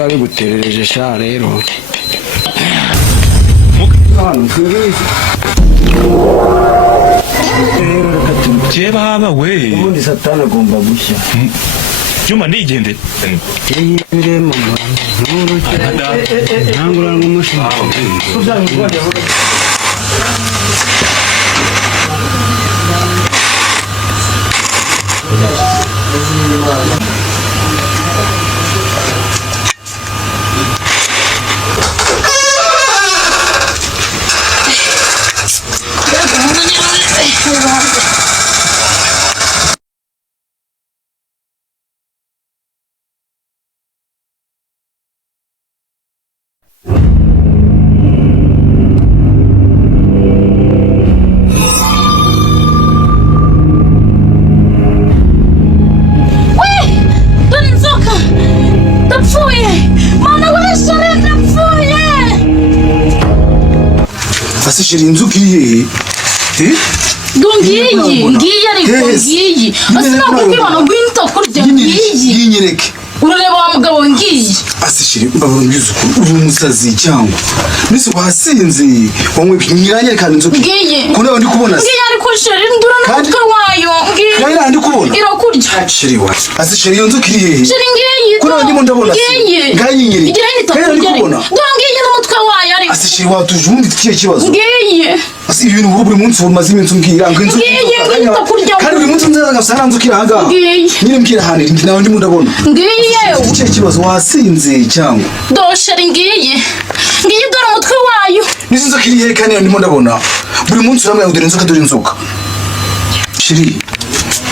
biba biguterereje sha rero. Je baba we. Ubundi satana agomba gushya. Juma ndigende. Biremo nkuru ntangura ngumushima. Asishiri inzuki ye ngiyi ariko ngiyi asina kubibona gwinto kurya ngiyi yinyereke urareba wa mugabo ngiyi asishiri mbabongize uri umusazi cyangwa nise wasinze wamwe nyiranye kandi inzuki ngiyi kuna ndi kubona ngiyi ariko sheri ndura n'umutwe wayo ngiyi kandi ndi kubona irakurya sheri wa asishiri iyo nzuki ye sheri ngiyi kuna ndi ndabona ngiyi ngayinyereke kandi ndi kubona ngiyi n'umutwe wayo ariko asishiri watuje ubundi tikiye kibazo ngiyi asi ibintu buri munsi bumaze iminsi mbwira ngo inzuki kandi buri munsi nzaza gasana nzuki iranga nyine mbwira hane nawe ndi ndabona ngiyi icyo kibazo wasinze cyangwa dosheri ngiyi dore umutwe wayo nizo nzoka iri he kandi ndimo ndabona buri munsi uramwe udere inzoka shiri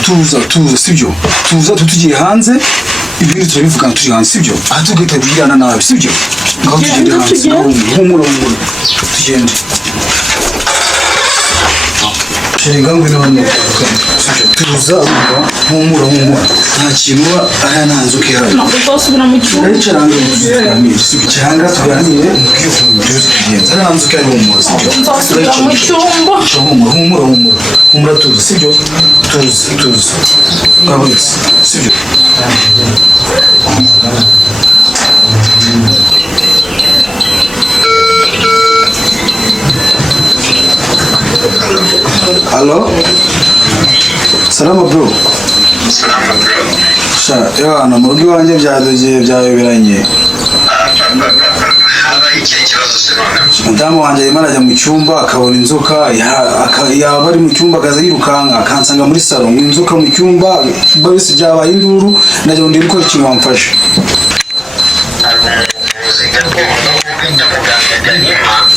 tuza sibyo tuza tugiye hanze ibindi turabivugana turi hanze sibyo aha tugahita bwirana nawe sibyo ngaho tugende hanze humura tugende shiri ngangwe none tuza humura nta kintu aya nta nzoka ihari uzasubira mu cyumba aricaranga sibyo cyangwa tuganire tugenza nta nzoka ihari humura sibyo uzasubira mu cyumba humura tuza sibyo tuza babitse sibyo Hello? Salama bro. Salama bro. Sha, yana mu rugo wanjye byayoberanye. Haba iki kibazo sinona. Madamu wanjye arimo arajya mu cyumba akabona inzoka yaba ari mu cyumba akaza yirukanka akansanga muri salon inzoka mu cyumba bose byabaye induru najya ngo ndiko ikintu wamfasha.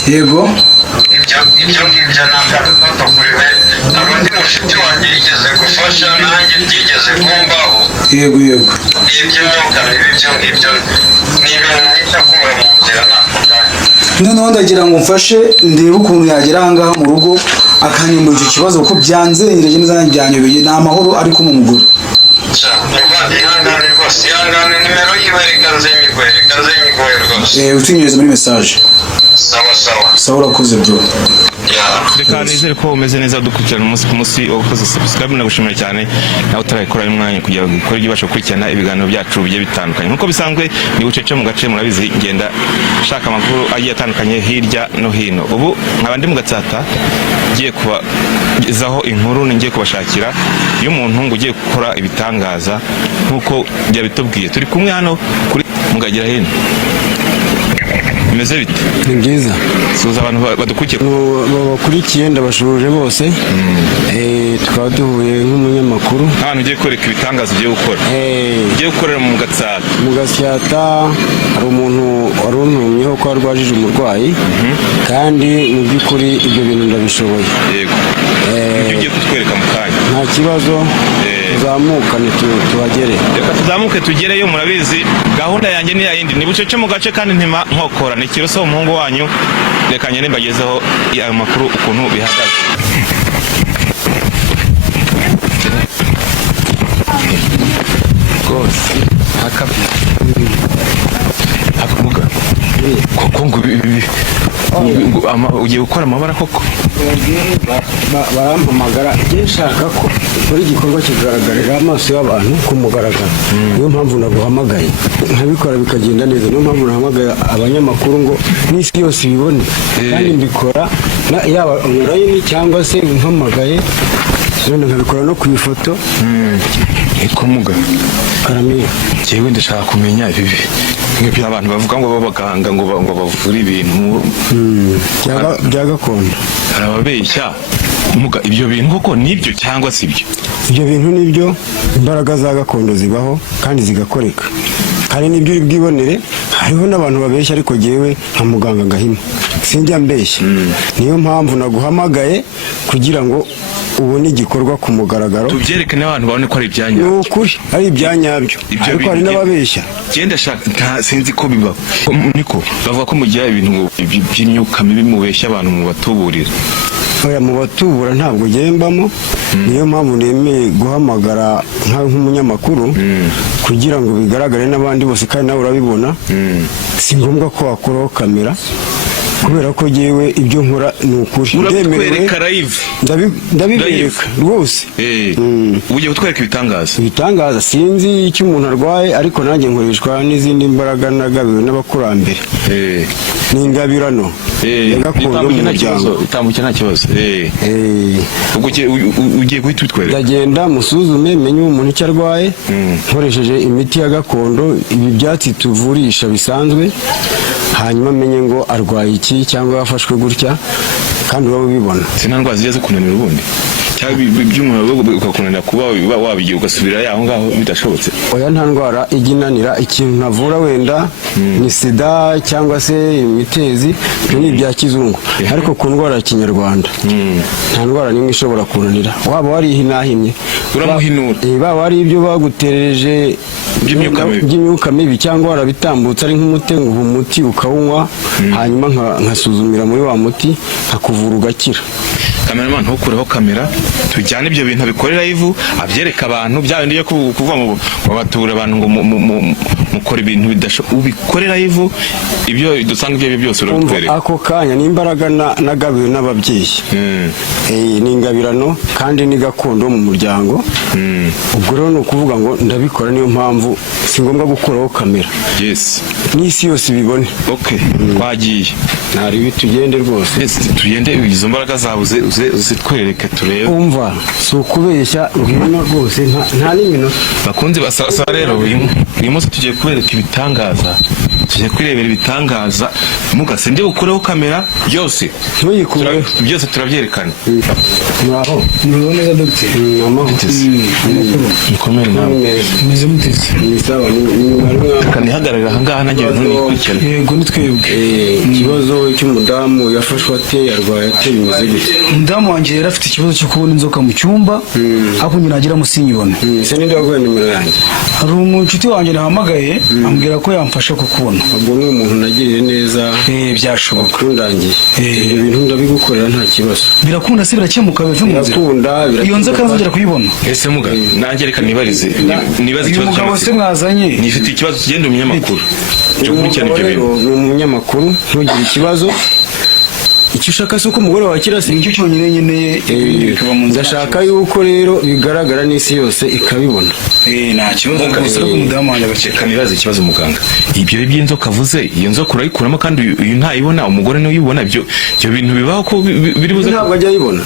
Yego. Ibyo ntabwo kuriwe arundi mushiti wanjye yigeze gufasha nanjye byigeze kumbaho. Yego. Ibyo myuka ibyo ni ibintu nita kuba mu nzira noneho ndagira ngo mfashe ndebe ukuntu yagera ahangaha mu rugo akanyemura icyo kibazo kuko byanze irege neza byanyobeye ni amahoro ariko mu mugore ihangane rwose ihangane nimero yiwe reka nze nyiguhe rwose utinyereza muri message sawa urakoze bro reka nizere ko umeze neza dukurikirana umunsi ku munsi wakoze subscribe nagushimira cyane nawe utarayikora umwanya kugira ngo ukore ibyo ubasha gukurikirana ibiganiro byacu bigiye bitandukanye nkuko bisanzwe ni bucece mu gace murabizi ngenda shaka amakuru agiye atandukanye hirya no hino ubu nkaba ndi mu Gatsata ngiye kubagezaho inkuru ngiye kubashakira y'umuntu ngo ugiye gukora ibitangaza nkuko byabitubwiye turi kumwe hano kuri Mugagira hino Meze bite? Ni byiza. Suza abantu badukurikiye. Bakurikiye ndabashuruje bose. Tukaba duhuye nk'umunyamakuru. Abantu ugiye kwereka ibitangazo ugiye gukora. Ugiye gukorera mu Gatsata. Mu Gatsata hari umuntu waruntumyeho ko arwajije umurwayi. Kandi mu by'ukuri ibyo bintu ndabishoboye. Yego. Ibyo ugiye kutwereka mu kanya. Nta kibazo. Tuzamukane tuhagere. Reka tuzamuke tugereyo murabizi gahunda yanjye ni yindi ni bucece mu gace kandi ntima nkokora ni Kiroso umuhungu wanyu reka nyene mbagezeho ayo makuru ukuntu bihagaze rwose akabi akumuga koko ngo ugiye gukora amabara koko barampamagara njye nshaka ko buri gikorwa kigaragarira amaso y'abantu ku mugaragaro niyo mpamvu naguhamagaye nkabikora bikagenda neza niyo mpamvu nahamagaye abanyamakuru ngo n'isi yose ibibone kandi mbikora yaba online cyangwa se mpamagaye none nkabikora no ku ifoto eko muga karamiye jewe ndashaka kumenya ibi nk'ibyo abantu bavuga ngo babaganga ngo bavura ibintu bya gakondo arababeshya muga ibyo bintu koko nibyo cyangwa si byo ibyo bintu nibyo imbaraga za gakondo zibaho kandi zigakoreka kandi nibyo uri bwibonere hariho n'abantu babeshya ariko jewe nka muganga Gahima sinjya mbeshya niyo mpamvu naguhamagaye kugira ngo ubone igikorwa ku mugaragaro tubyerekane abantu babone ko ari ibyanyabyo n'ukuri ari ibyanyabyo ariko hari n'ababeshya genda shaka sinzi ko biba niko bavuga ko mugira ibintu by'imyuka mibi mubeshya abantu mu batuburira oya mu batubura ntabwo gembamo niyo mpamvu nemeye guhamagara nk'umunyamakuru kugira ngo bigaragare n'abandi bose kandi nawe urabibona si ngombwa ko wakuraho kamera kubera ko jewe ibyo nkora ni ukuri uratwereka live ndabibereka rwose ugiye kutwereka ibitangaza sinzi icyo umuntu arwaye ariko nanjye nkoreshwa n'izindi mbaraga nagabiwe n'abakurambere ni ingabirano gakondo mu muryango itambuke nta kibazo ubwo ugiye guhita utwereka ndagenda musuzume menye umuntu icyo arwaye nkoresheje imiti ya gakondo ibi byatsi tuvurisha bisanzwe hanyuma menye ngo arwaye iki cyangwa yafashwe gutya kandi uraba ubibona sina ndwara zijya zikunanira ubundi cyangwa iby'umuntu ukakunanira kuba wabigiye ugasubira aho ngaho bidashobotse oya nta ndwara ijya inanira ikintu ntavura wenda ni sida cyangwa se imitezi ibyo ni ibya kizungu ariko ku ndwara ya kinyarwanda nta ndwara n'imwe ishobora kunanira waba warihinahimye uramuhinura baba ari ibyo baguterereje by'imyuka mibi cyangwa warabitambutse ari nk'umuti ngo uha umuti ukawunywa hanyuma nkasuzumira muri wa muti nkakuvura ugakira kameramani ntukureho kamera tujyane ibyo bintu abikorera ivu abyereka abantu bya bindi yo kuvuga ngo babatura abantu ngo mukora ibintu ubikorera ivu ibyo dusanga ibyo byose urabitwereka ako kanya ni imbaraga nagabiwe n'ababyeyi ni ingabirano kandi ni gakondo mu muryango ubwo rero ni ukuvuga ngo ndabikora niyo mpamvu si ngombwa gukuraho kamera n'isi yose ibibone twagiye ntari tugende rwose tugende izo mbaraga zawe uzitwereke turebe umva si ukubeshya ngwino rwose nta n'iminota bakunze basaba rero uyu munsi tugiye kubereka ibitangaza tugiye kwirebera ibitangaza mugase ndi bukureho kamera byose ntuyikureho byose turabyerekana mwaho muriho neza dogiteri mukomere nawe meze muteze ni sawa kanihagararira ahangaha nanjye ntuyikurikirane yego ni twebwe ikibazo cy'umudamu yafashwe ate yarwaye ate bimeze gute umudamu wanjye yari afite ikibazo cyo kubona inzoka mu cyumba ariko nyina agira musinyibone se ninde waguye nimero yanjye hari umushuti wanjye nahamagaye ambwira ko yamfasha kukubona ubwo ni umuntu nagiriye neza byashoboka kundangiye ibyo bintu ndabigukorera nta kibazo birakunda se birakemuka bive mu nzira iyo nzoka nzongera kuyibona ese muga nanjye reka nibarize ikibazo umugabo se mwazanye nifite ikibazo kigenda umunyamakuru cyo gukurikirana ibyo bintu ni umunyamakuru ntugire ikibazo icyo ushaka si uko umugore wakira se nicyo cyonyine nkeneye ndashaka yuko rero bigaragara n'isi yose ikabibona nta kibazo rwose ariko umudamu wanjye agakeka nibaza ikibazo muganga ibyo by'inzoka avuze iyo nzoka urayikuramo kandi uyu ntayibona umugore ntuyibona ibyo bintu bibaho ko biri buze ntabwo ajya ayibona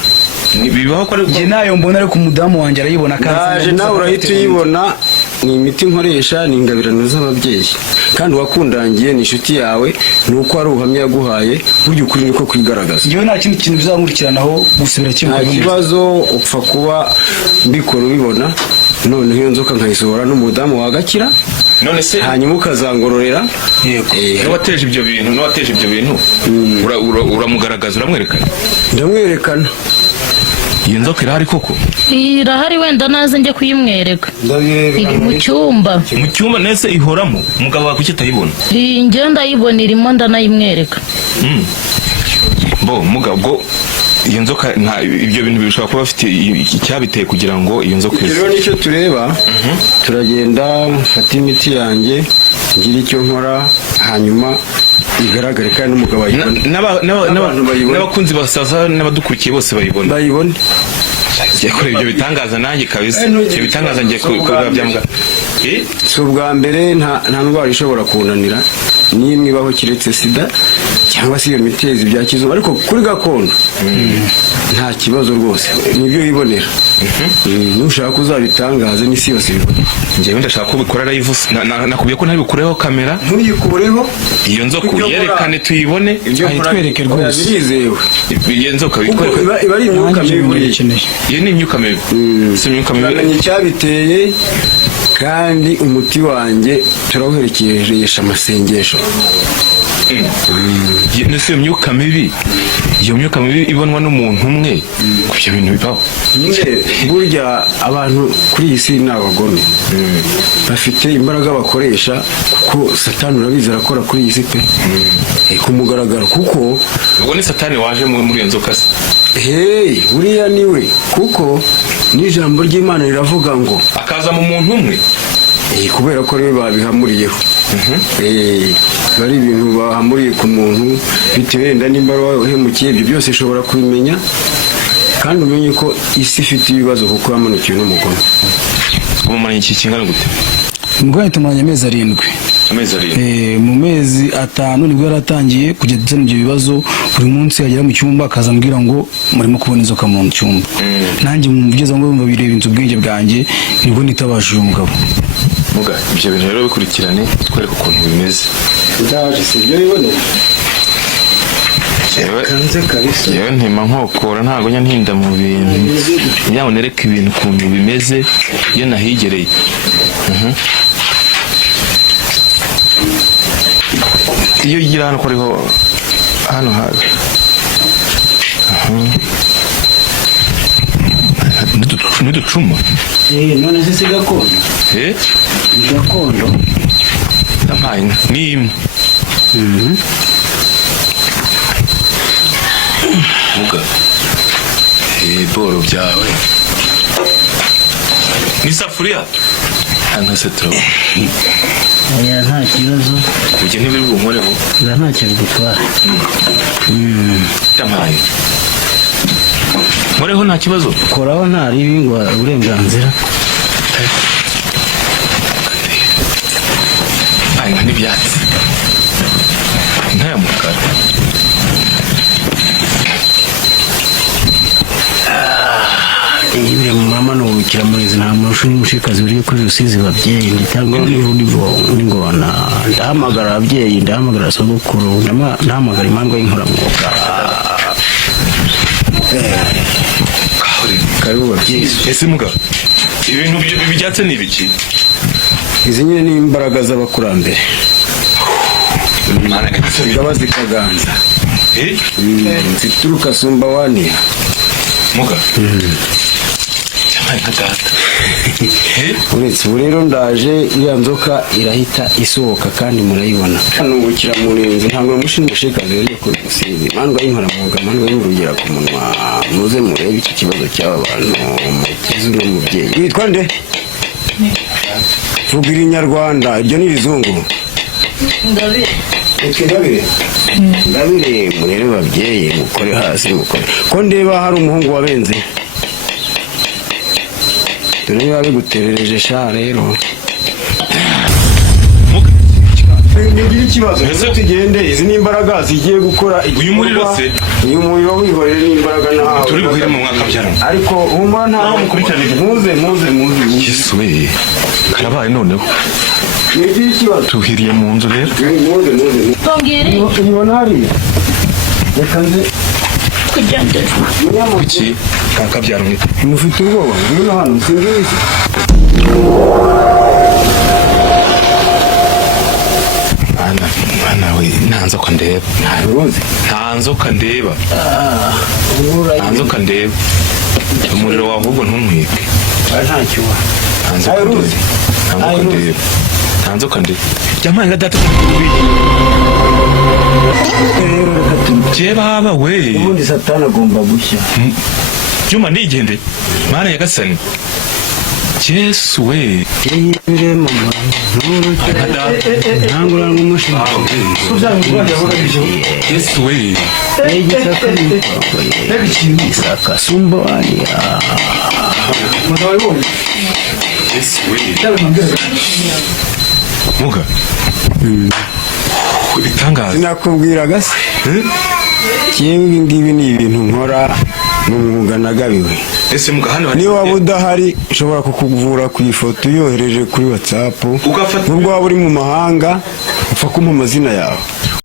bibaho ko njye nayo mbona ariko umudamu wanjye arayibona kandi nawe urahita uyibona ni imiti nkoresha ni ingabirano z'ababyeyi kandi uwakundangiye ni inshuti yawe ni uko ari ubuhamya yaguhaye burya ukuri niko kwigaragaza njyewe nta kindi kintu bizankurikiranaho gusa birakemuka nta kibazo upfa kuba mbikora ubibona noneho iyo nzoka nkayisohora n'umudamu wagakira none se hanyuma ukazangororera n'uwateje ibyo bintu uramugaragaza uramwerekana ndamwerekana iyo nzoka irahari koko irahari wenda naze njye kuyimwereka iri mu cyumba nese ihoramo umugabo wawe kuki atayibona njye ndayibona irimo ndanayimwereka mugabo iyo nzoka ibyo bintu bishobora kuba bafite icyabiteye kugira ngo iyo nzoka rero nicyo tureba turagenda mfata imiti yanjye ngira icyo nkora hanyuma igaragare kandi n'umugabo ayibona n'abakunzi basaza n'abadukurikiye bose bayibone yakora ibyo bitangaza nanjye kabisa ibyo bitangaza ngiye kubikora byambwa si ubwa mbere nta ndwara ishobora kunanira n'imwe ibaho kiretse sida cyangwa se iyo mitezi bya kizungu ariko kuri gakondo nta kibazo rwose nibyo wibonera nushaka uzabitangaze n'isi yose ibibona njyewe ndashaka ko ubikora live nakubwiye ko ntabikureho kamera ntuyikureho iyo nzoka uyerekane tuyibone ayitwereke rwose birizewe iyo nzoka iba ari imyuka mibi iyo ni imyuka mibi si imyuka mibi icyabiteye kandi umuti wanjye turawuherekejesha amasengesho iyo myuka mibi ibonwa n'umuntu umwe ku byo bintu bibaho burya abantu kuri iyi si ni abagome bafite imbaraga bakoresha kuko satani urabizi arakora kuri iyi si pe ku mugaragaro kuko ubwo ni satani waje muri iyo nzoka se buriya niwe kuko n'ijambo ry'Imana riravuga ngo akaza mu muntu umwe kubera ko rero babihamuriyeho bari ibintu bahamuriye ku muntu bitewe wenda nimba wahemukiye ibyo byose ushobora kubimenya kandi umenye ko isi ifite ibibazo kuko yamanukiwe n'umugome. Umumaranye iki kingana gute? Umugore tumaranye amezi 7. Mu mezi 5 nibwo yaratangiye kujya dutana ibyo bibazo buri munsi agera mu cyumba akazambwira ngo murimo kubona inzoka mu cyumba. Nanjye mumugeza ngo bumva bireba inzu ubwenge bwanjye nibwo nitabashije umugabo. Muga ibyo bintu rero bikurikirane twereka ukuntu bimeze. Ndaje sibyo bibonera. Yewe ntima nkokora ntago nya ntinda mu bintu nyabonereka ibintu ukuntu bimeze iyo nahigereye. Iyo ugira hano ko ariho hano hawe niducuma none se si gakondo gakondo amaye ni imwe muga boro byawe n'isafuriya hano se turo oya nta kibazo uje n'ibiri bunkoreho nta kintu gutwara amaye nkoreho nta kibazo koraho nta ribi ngo uburenganzira nka n'ibyatsi ntaya mukara ibire mu mama no bukira muri izi nta mushu n'umushikazi uri kuri rusizi babyeyi nditangwa n'ingona ndahamagara ababyeyi ndahamagara sogokuru ndahamagara impanga y'inkora mwuga karibu babyeyi ese muga ibintu bijyatse ni ibiki izi nyine ni imbaraga z'abakurambere zikaba zikaganza zituruka sumba wani muga cyamaye nka data uretse ubu rero ndaje iriya nzoka irahita isohoka kandi murayibona nungukira mu renzi ntabwo mushikazi rero kuri gusizi mandwa y'inkora mwuga mandwa y'urugera ku munwa muze murebe iki kibazo cy'aba bantu mukizu n'umubyeyi witwa nde vuga irinyarwanda ibyo ni rizungu Ndabire murebe babyeyi mukore hasi mukore ko ndeba hari umuhungu wabenze dore niba biguterereje sha rero ngira ikibazo ese tugende izi ni imbaraga zigiye gukora uyu muriro se uyu muriro wihorere n'imbaraga nawe turi buhire mu mwaka byarana ariko humura nta mukurikirane muze Yesuwe karabaye noneho ngira ikibazo tuhiriye mu nzu rero muze ubona hariya reka nze kugenda iki kakabyarana mufite ubwoba ngwino hano singizi Ana we ntanzoka ndeba ntanzoka ndeba umuriro wawe ahubwo ntumwike ntacyo ntanzoka ndeba ntanzoka ndi jamaye nga data kubi je baba we ubundi satani agomba gushya Juma ndigende mana ya gasani Yesu we yibire mama ntangura ng'umushinga Yesu we Isaka Sumbawania Yesu we muga ibitangaza sinakubwiraga se yewe ngibi ni ibintu nkora n'umwuga nagabiwe ese muga hano niba waba udahari nshobora kukuvura ku ifoto yohereje kuri WhatsApp ugafata nubwo waba uri mu mahanga upfa kumpa amazina yawe